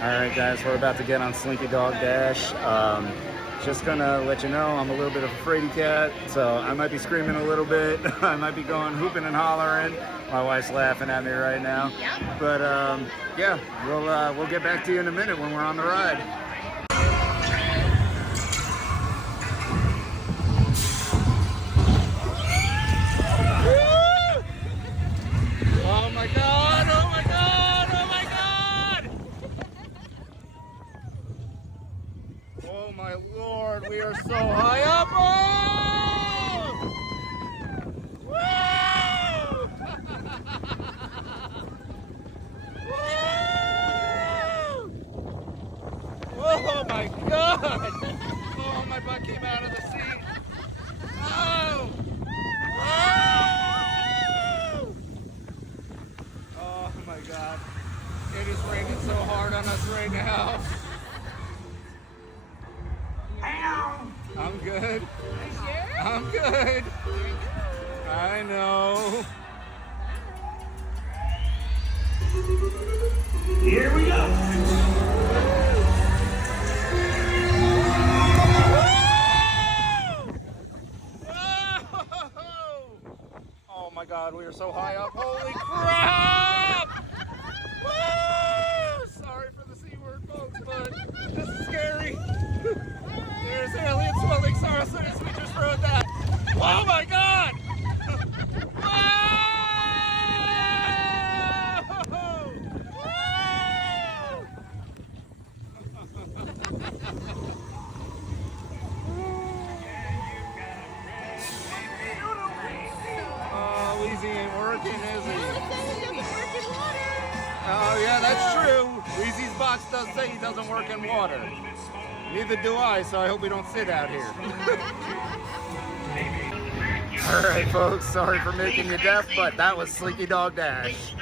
Alright guys, we're about to get on Slinky Dog Dash. Just gonna let you know I'm a little bit of a fraidy cat, so I might be screaming a little bit. I might be going hooping and hollering. My wife's laughing at me right now. Yep. But yeah, we'll get back to you in a minute when we're on the ride. Oh my god, oh my god, oh my god! Oh my lord, we are so high up! Oh! Woo! Woo! Oh my god! Oh, my butt came out of the seat! Oh! Oh! Oh my god. It is raining so hard on us right now. I'm good. I'm good. I know. Here we go. Oh my god, we are so high up. Holy crap! Woo! Sorry for the C word, folks, but this is scary. There's alien swelling sauruses. We just rode that. Oh my god! Oh, Weezy ain't working, is he? Oh yeah, that's true. Weezy's box does say he doesn't work in water. Neither do I, so I hope we don't sit out here. Alright folks, sorry for making you deaf, but that was Slinky Dog Dash.